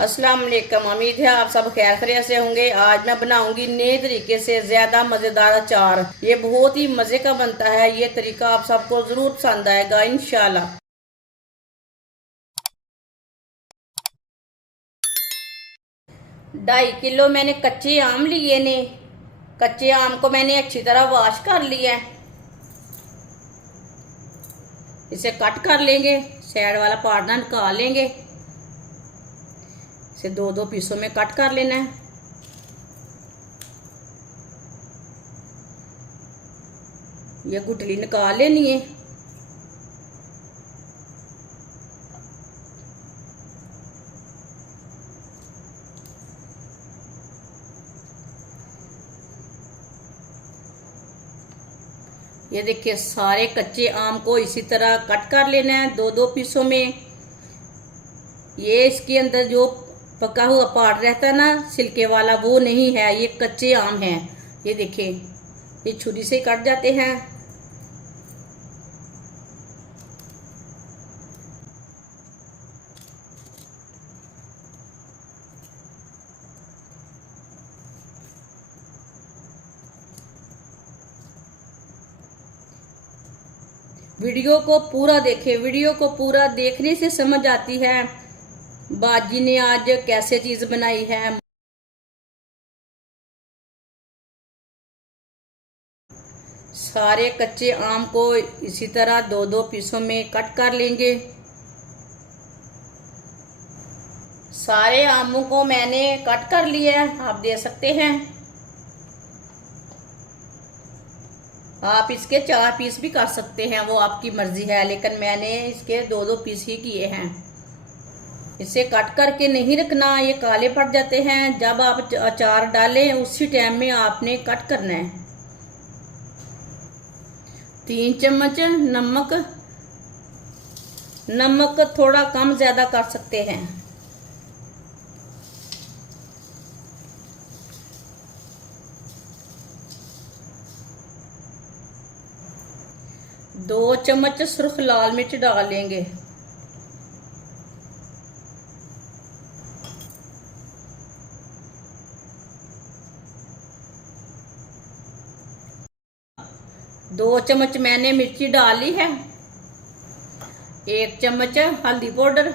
अस्सलाम वालेकुम। उम्मीद है आप सब खैर खैरियत से होंगे। आज मैं बनाऊंगी नए तरीके से ज़्यादा मज़ेदार अचार। ये बहुत ही मज़े का बनता है। ये तरीका आप सबको ज़रूर पसंद आएगा इंशाल्लाह। 2.5 किलो मैंने कच्चे आम लिए ने। कच्चे आम को मैंने अच्छी तरह वॉश कर लिया है। इसे कट कर लेंगे, साइड वाला पार्ट ना निकाल लेंगे। इसे दो दो पीसों में कट कर लेना है। ये गुठली निकाल लेनी है। ये देखिए, सारे कच्चे आम को इसी तरह कट कर लेना है दो दो पीसों में। ये इसके अंदर जो पका हुआ पार्ट रहता है ना छिलके वाला, वो नहीं है, ये कच्चे आम हैं। ये देखिए, ये छुरी से कट जाते हैं। वीडियो को पूरा देखें। वीडियो को पूरा देखने से समझ आती है बाजी ने आज कैसे चीज बनाई है। सारे कच्चे आम को इसी तरह दो दो पीसों में कट कर लेंगे। सारे आमों को मैंने कट कर लिया है, आप देख सकते हैं। आप इसके 4 पीस भी कर सकते हैं, वो आपकी मर्जी है, लेकिन मैंने इसके दो दो पीस ही किए हैं। इसे कट करके नहीं रखना, ये काले पड़ जाते हैं। जब आप अचार डालें उसी टाइम में आपने कट करना है। 3 चम्मच नमक। नमक थोड़ा कम ज्यादा कर सकते हैं। 2 चम्मच सुर्ख लाल मिर्च डाल लेंगे। दो चम्मच मैंने मिर्ची डाली है। 1 चम्मच हल्दी पाउडर।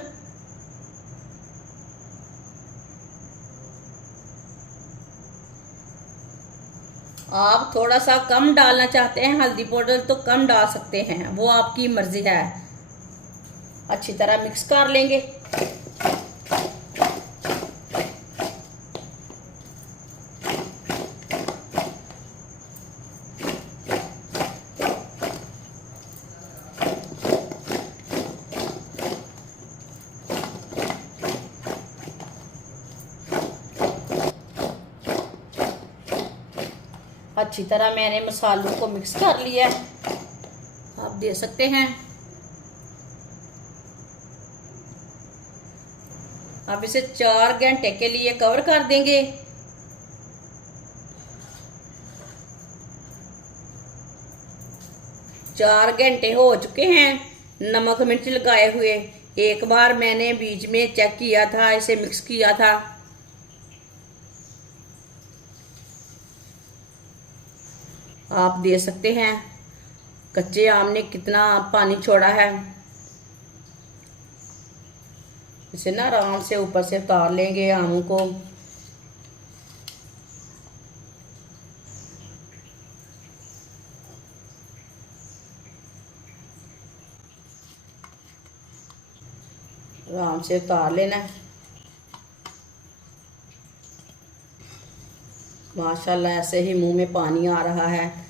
आप थोड़ा सा कम डालना चाहते हैं हल्दी पाउडर तो कम डाल सकते हैं, वो आपकी मर्जी है। अच्छी तरह मिक्स कर लेंगे। अच्छी तरह मैंने मसालों को मिक्स कर लिया है, आप देख सकते हैं। अब इसे 4 घंटे के लिए कवर कर देंगे। चार घंटे हो चुके हैं नमक मिर्च लगाए हुए। एक बार मैंने बीच में चेक किया था, इसे मिक्स किया था। आप देख सकते हैं कच्चे आम ने कितना पानी छोड़ा है। इसे ना आराम से ऊपर से उतार लेंगे आमों को। आराम से उतार लेना है। माशाल्लाह ऐसे ही मुंह में पानी आ रहा है।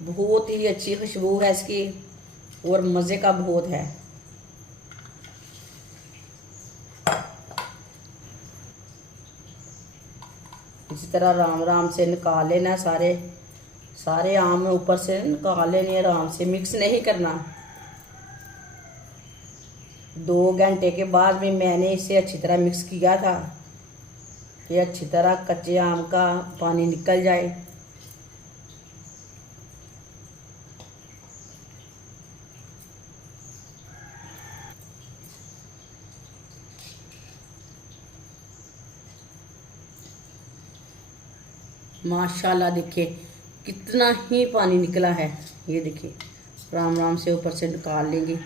बहुत ही अच्छी खुशबू है इसकी और मज़े का बहुत है। इसी तरह राम राम से निकाल लेना। सारे सारे आम ऊपर से निकाल लेने, आराम से मिक्स नहीं करना। 2 घंटे के बाद भी मैंने इसे अच्छी तरह मिक्स किया था कि अच्छी तरह कच्चे आम का पानी निकल जाए। माशाल्लाह देखिए कितना ही पानी निकला है। ये देखिए राम राम से ऊपर से निकाल लेंगे।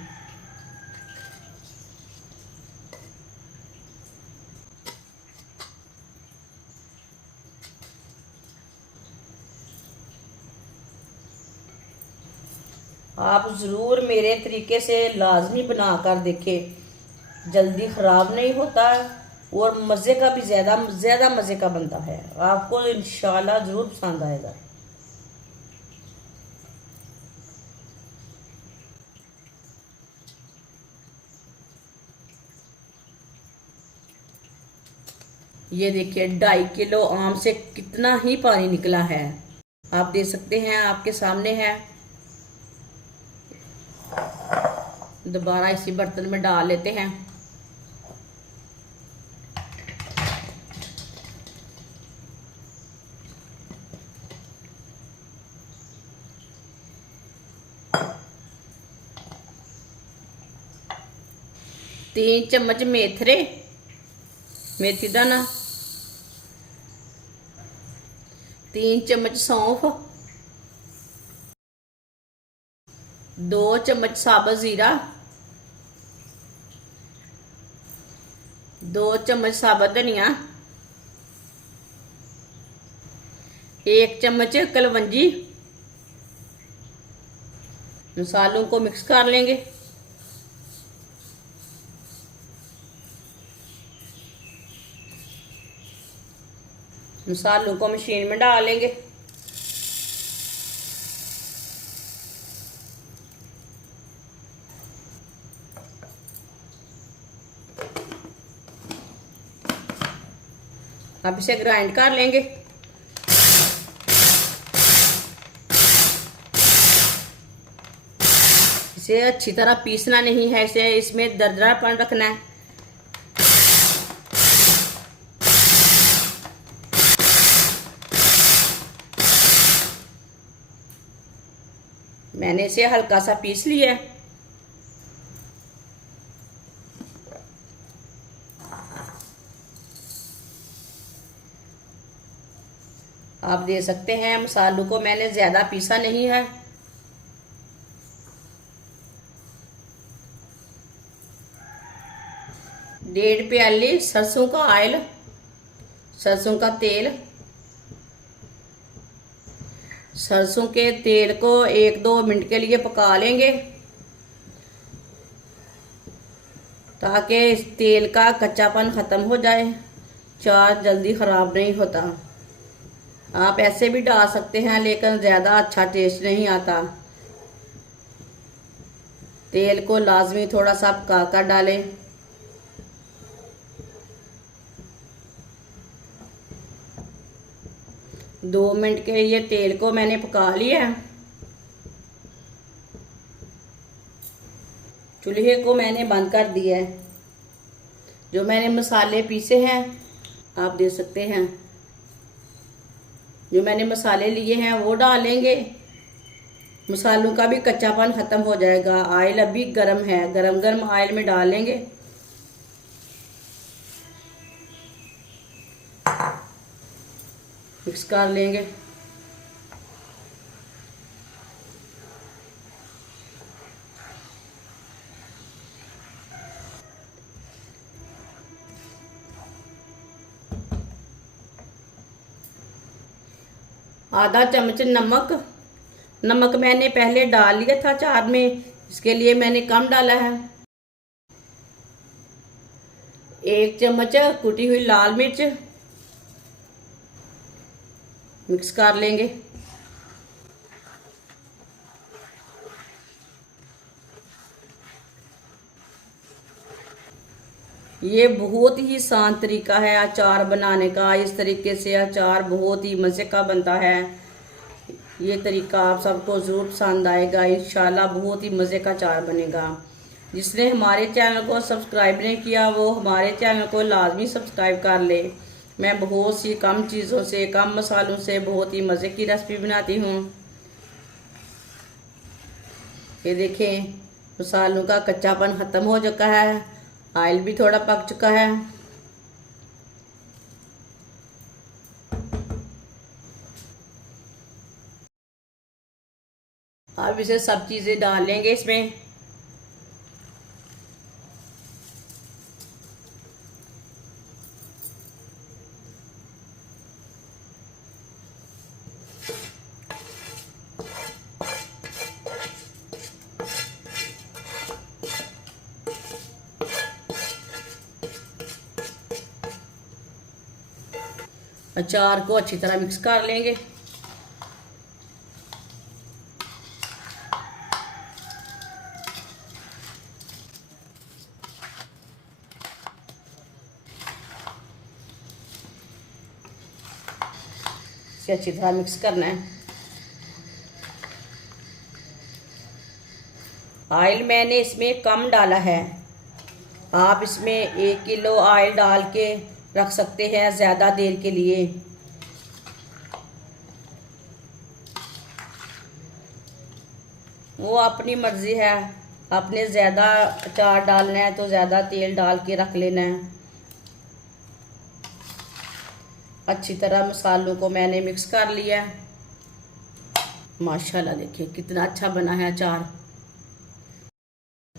आप ज़रूर मेरे तरीके से लाजमी बना कर देखें, जल्दी ख़राब नहीं होता और मज़े का भी ज़्यादा मज़े का बनता है। आपको इंशाल्लाह ज़रूर पसंद आएगा। ये देखिए 2.5 किलो आम से कितना ही पानी निकला है, आप देख सकते हैं, आपके सामने है। दोबारा इसी बर्तन में डाल लेते हैं। तीन चम्मच मेथी दाना, 3 चम्मच सौंफ, 2 चम्मच साबुत जीरा, 2 चम्मच साबुत धनिया, 1 चम्मच कलवंजी। मसालों को मिक्स कर लेंगे। मसालों को मशीन में डाल लेंगे। अब इसे ग्राइंड कर लेंगे। इसे अच्छी तरह पीसना नहीं है, इसे इसमें दरदरापन रखना है। मैंने इसे हल्का सा पीस लिया है। आप देख सकते हैं मसालों को मैंने ज़्यादा पीसा नहीं है। डेढ़ प्याली सरसों का ऑयल, सरसों का तेल। सरसों के तेल को 1-2 मिनट के लिए पका लेंगे ताकि इस तेल का कच्चापन ख़त्म हो जाए, चार जल्दी ख़राब नहीं होता। आप ऐसे भी डाल सकते हैं लेकिन ज़्यादा अच्छा टेस्ट नहीं आता। तेल को लाजमी थोड़ा सा पका कर डालें। दो मिनट के लिए तेल को मैंने पका लिया है। चूल्हे को मैंने बंद कर दिया है। जो मैंने मसाले पीसे हैं आप देख सकते हैं, जो मैंने मसाले लिए हैं वो डालेंगे। मसालों का भी कच्चापन ख़त्म हो जाएगा। ऑयल अभी गर्म है, गरम गरम ऑयल में डालेंगे। मिक्स कर लेंगे। आधा चम्मच नमक मैंने पहले डाल लिया था चाट में, इसके लिए मैंने कम डाला है। 1 चम्मच कुटी हुई लाल मिर्च। मिक्स कर लेंगे। ये बहुत ही आसान तरीका है अचार बनाने का। इस तरीके से अचार बहुत ही मज़े का बनता है। ये तरीका आप सबको ज़रूर पसंद आएगा। इंशाल्लाह बहुत ही मज़े का अचार बनेगा। जिसने हमारे चैनल को सब्सक्राइब नहीं किया वो हमारे चैनल को लाजमी सब्सक्राइब कर ले। मैं बहुत सी कम चीज़ों से, कम मसालों से बहुत ही मज़े की रेसिपी बनाती हूँ। ये देखें मसालों का कच्चापन ख़त्म हो चुका है, ऑयल भी थोड़ा पक चुका है। अब इसे सब चीज़ें डाल लेंगे इसमें। अचार को अच्छी तरह मिक्स कर लेंगे। इसे अच्छी तरह मिक्स करना है। ऑयल मैंने इसमें कम डाला है। आप इसमें 1 किलो ऑयल डाल के रख सकते हैं ज़्यादा देर के लिए। वो अपनी मर्ज़ी है, आपने ज़्यादा अचार डालना है तो ज़्यादा तेल डाल के रख लेना है। अच्छी तरह मसालों को मैंने मिक्स कर लिया है। माशाल्लाह देखिए कितना अच्छा बना है अचार।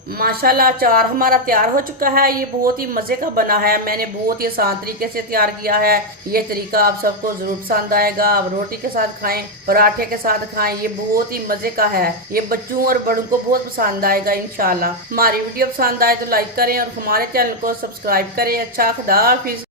माशाल्लाह अचार हमारा तैयार हो चुका है। ये बहुत ही मज़े का बना है। मैंने बहुत ही आसान तरीके से तैयार किया है। ये तरीका आप सबको ज़रूर पसंद आएगा। आप रोटी के साथ खाएं, पराठे के साथ खाएं, ये बहुत ही मज़े का है। ये बच्चों और बड़ों को बहुत पसंद आएगा इंशाल्लाह। हमारी वीडियो पसंद आए तो लाइक करें और हमारे चैनल को सब्सक्राइब करें। अच्छा, खुदा हाफिज़।